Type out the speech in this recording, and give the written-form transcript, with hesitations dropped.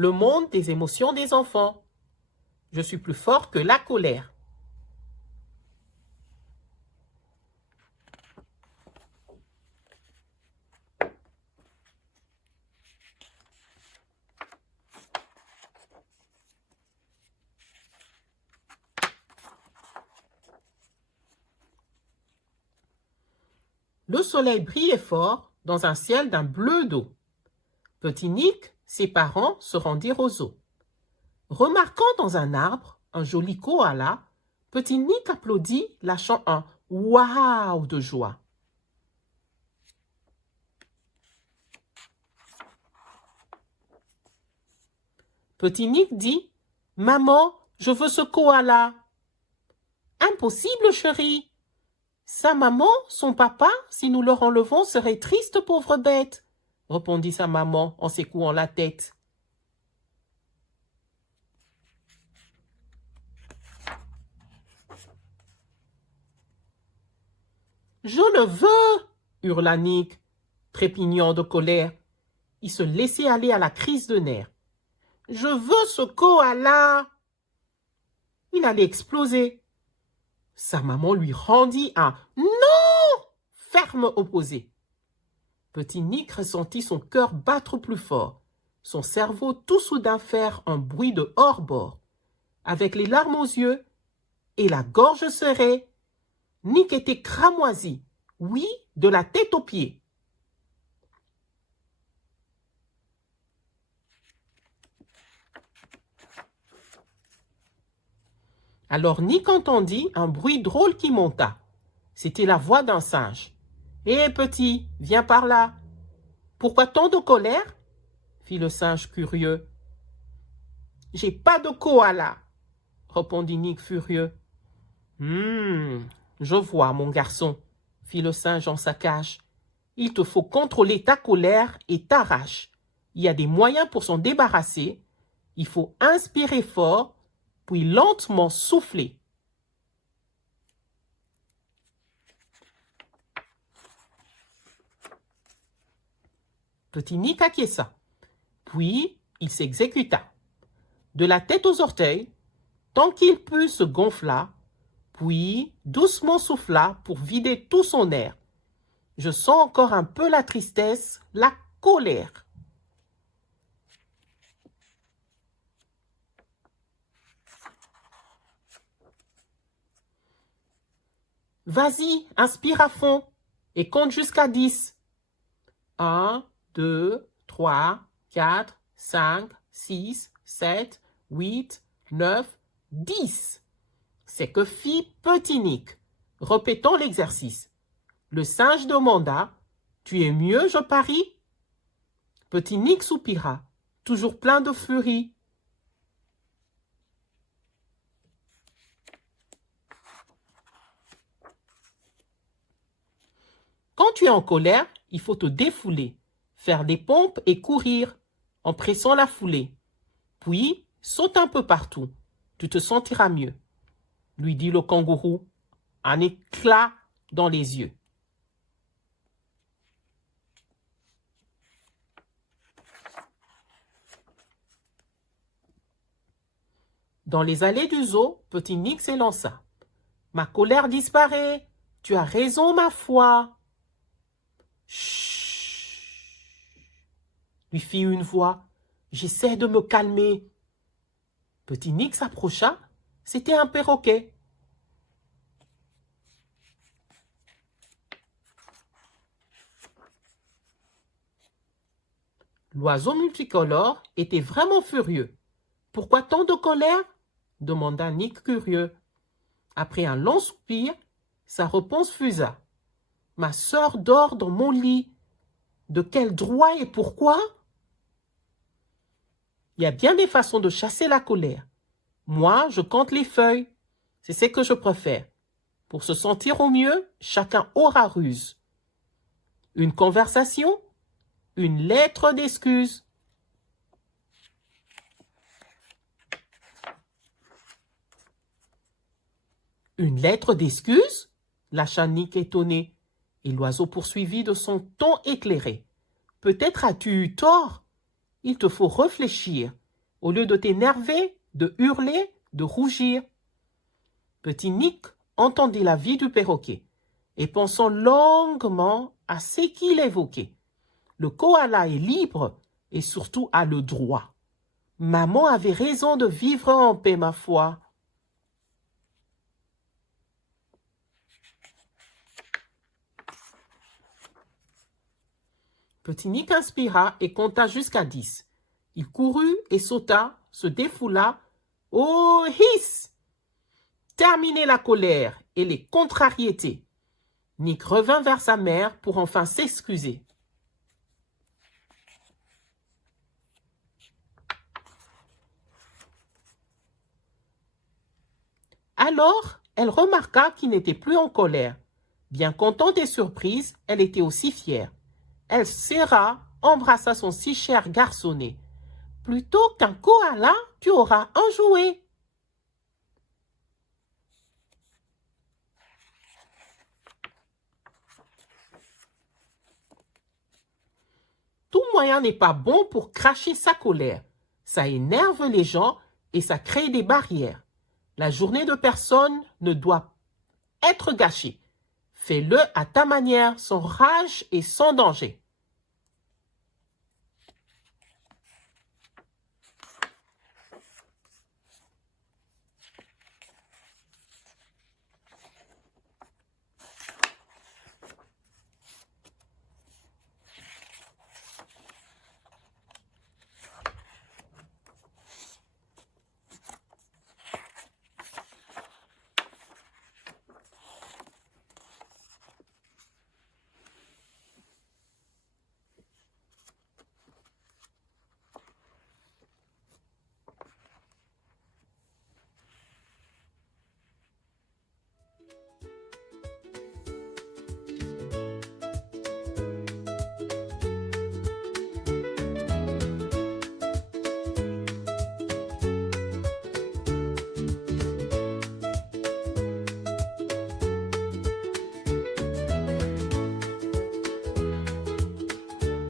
le monde des émotions des enfants. Je suis plus fort que la colère. Le soleil brillait fort dans un ciel d'un bleu d'eau. Petit Nick, ses parents se rendirent aux eaux. Remarquant dans un arbre un joli koala, Petit Nick applaudit, lâchant un « Waouh » de joie. Petit Nick dit « Maman, je veux ce koala. »« Impossible, chérie. Sa maman, son papa, si nous leur enlevons, serait triste, pauvre bête, » répondit sa maman en secouant la tête. « Je le veux » hurla Nick, trépignant de colère. Il se laissait aller à la crise de nerfs. « Je veux ce koala !» Il allait exploser. Sa maman lui rendit un « Non !» ferme opposé. Petit Nick ressentit son cœur battre plus fort, son cerveau tout soudain faire un bruit de hors-bord. Avec les larmes aux yeux et la gorge serrée, Nick était cramoisi, oui, de la tête aux pieds. Alors Nick entendit un bruit drôle qui monta. C'était la voix d'un singe. « Hé, petit, viens par là. »« Pourquoi tant de colère ?» fit le singe curieux. « J'ai pas de koala, » répondit Nick furieux. « Je vois, mon garçon, » fit le singe en sa cage. « Il te faut contrôler ta colère et ta rage. Il y a des moyens pour s'en débarrasser. Il faut inspirer fort, puis lentement souffler. » Petit Nick acquiesça. Puis, il s'exécuta. De la tête aux orteils, tant qu'il put se gonfla, puis doucement souffla pour vider tout son air. Je sens encore un peu la tristesse, la colère. Vas-y, inspire à fond et compte jusqu'à 10. 1, 2, 3, 4, 5, 6, 7, 8, 9, 10. C'est que fit Petit Nick. Répétons l'exercice. Le singe demanda « Tu es mieux, je parie ?» Petit Nick soupira, toujours plein de furie. Quand tu es en colère, il faut te défouler, faire des pompes et courir en pressant la foulée. Puis, saute un peu partout. Tu te sentiras mieux, lui dit le kangourou, un éclat dans les yeux. Dans les allées du zoo, Petit Nick s'élança. « Ma colère disparaît. Tu as raison, ma foi. » Chut, lui fit une voix. J'essaie de me calmer. Petit Nick s'approcha. C'était un perroquet. L'oiseau multicolore était vraiment furieux. Pourquoi tant de colère ? Demanda Nick curieux. Après un long soupir, sa réponse fusa. Ma sœur dort dans mon lit. De quel droit et pourquoi ? Il y a bien des façons de chasser la colère. Moi, je compte les feuilles. C'est ce que je préfère. Pour se sentir au mieux, chacun aura ruse. Une conversation, une lettre d'excuse. Une lettre d'excuse ? Lâcha Nick étonné. Et l'oiseau poursuivit de son ton éclairé. Peut-être as-tu eu tort. Il te faut réfléchir au lieu de t'énerver, de hurler, de rougir. Petit Nick entendit la vie du perroquet et pensant longuement à ce qu'il évoquait. Le koala est libre et surtout a le droit. Maman avait raison de vivre en paix, ma foi. Petit Nick inspira et compta jusqu'à 10. Il courut et sauta, se défoula. Oh, hiss! Terminer la colère et les contrariétés. Nick revint vers sa mère pour enfin s'excuser. Alors, elle remarqua qu'il n'était plus en colère. Bien contente et surprise, elle était aussi fière. Elle serra, embrassa son si cher garçonnet. Plutôt qu'un koala, tu auras un jouet. Tout moyen n'est pas bon pour cracher sa colère. Ça énerve les gens et ça crée des barrières. La journée de personne ne doit être gâchée. Fais-le à ta manière, sans rage et sans danger.